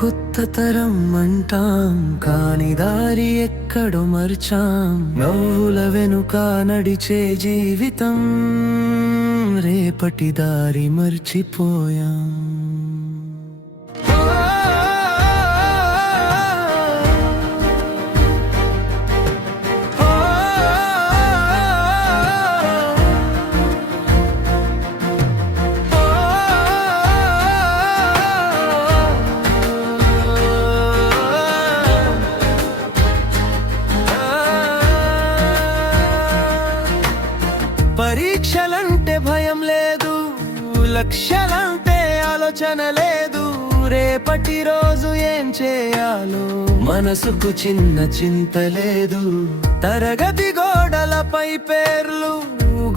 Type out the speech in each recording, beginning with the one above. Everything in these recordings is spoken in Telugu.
కొత్త తరం అంటాం కాని దారి ఎక్కడో మర్చాం. నవ్వుల వెనుక నడిచే జీవితం, రేపటి దారి మర్చిపోయాం. పరీక్షలంటే భయం లేదు, లక్ష్యాలంటే ఆలోచన లేదు. రేపటి రోజు ఏం చేయాలో మనసుకు చిన్న చింత లేదు. తరగతి గోడలపై పేర్లు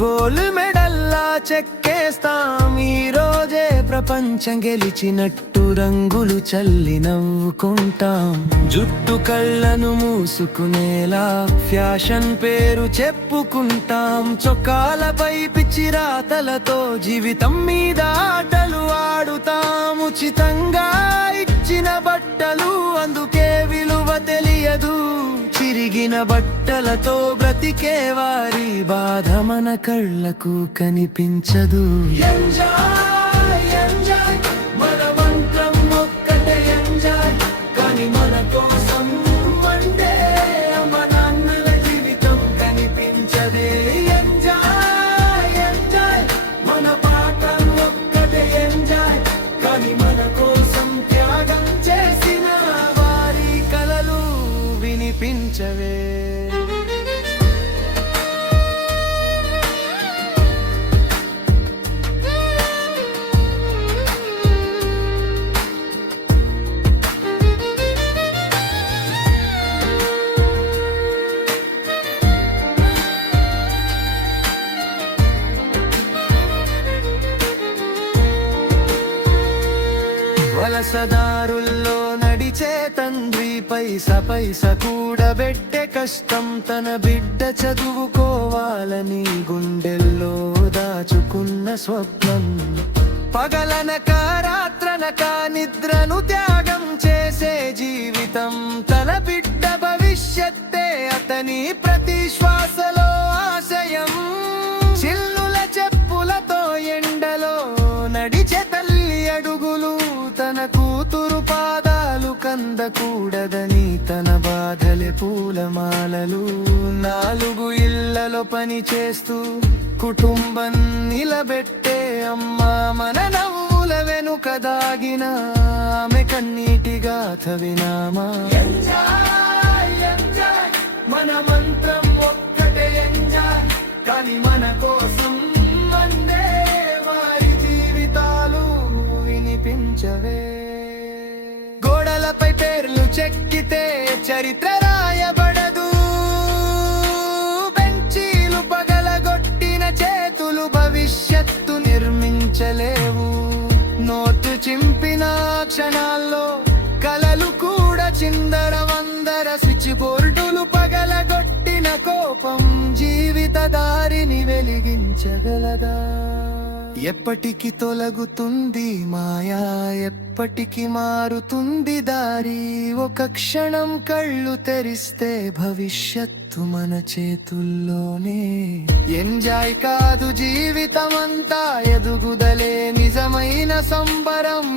గోల్డ్ మెడల్లా చెక్కేస్తాం. ఈ రోజే ప్రపంచం గెలిచినట్టు రంగులు చల్లి నవ్వుకుంటాం. జుట్టు కళ్ళను మూసుకునేలా ఫ్యాషన్ పేరు చెప్పుకుంటాం. చొక్కాలపై పిచ్చి రాతలతో జీవితం మీద ఆటలు ఆడుతాం. ఉచితంగా ఇచ్చిన బట్టలు అందుకే విలువ తెలియదు. చిరిగిన బట్టలతో బ్రతికే వారి బాధ మన కళ్ళకు కనిపించదు. ఎంజాయ్ ఎంజాయ్ మన మంత్రం ఒక్కటే ఎంజాయ్. కానీ మన కోసం అంటే మన అన్నల జీవితం కనిపించదే. ఎంజాయ్ ఎంజాయ్ మన పాఠం ఒక్కటే ఎంజాయ్. కానీ మన కోసం త్యాగం చేసిన వారి కలలు వినిపించవే. వలసదారుల్లో నడిచే తండ్రి పైస కూడబెట్టే కష్టం. తన బిడ్డ చదువుకోవాలని గుండెల్లో దాచుకున్న స్వప్నం. పగలనక రాత్రనక నిద్రను త్యాగం చేసే జీవితం. తన బిడ్డ భవిష్యత్తే అతని ప్రతి శ్వాసలో ఆశయం. చిల్లుల చెప్పులతో ఎండలో నడిచే తల్లి అడుగులు, తన కూతురు పాదాలు కందకూడదని తన బాధలే పూలమాలలు. 4 ఇళ్లలో పని చేస్తూ కుటుంబం నిలబెట్టే అమ్మ. మన నవ్వుల వెనుక దాగిన ఆమె కన్నీటి గాథ వినామా. మన మంత్రం ఒక్కటే ఎంజాయ్. కానీ మన కోసం అందే వారి జీవితాలు వినిపించవే. గోడలపై పేర్లు చెక్కితే చరిత్ర రాయబడదు. బెంచీలు పగలగొట్టిన చేతులు భవిష్యత్తు నిర్మించలేవు. నోటు చింపిన క్షణాల్లో కలలు కూడా చిందరవందర. స్విచ్ బోర్డులు పగలగొట్టిన కోపం జీవిత దారిని వెలిగించగలదా. ఎప్పటికి తొలగుతుంది మాయా, ఎప్పటికి మారుతుంది దారి. ఒక క్షణం కళ్ళు తెరిస్తే భవిష్యత్తు మన చేతుల్లోనే. ఎంజాయ్ కాదు జీవితమంతా, ఎదుగుదలే నిజమైన సంబరం.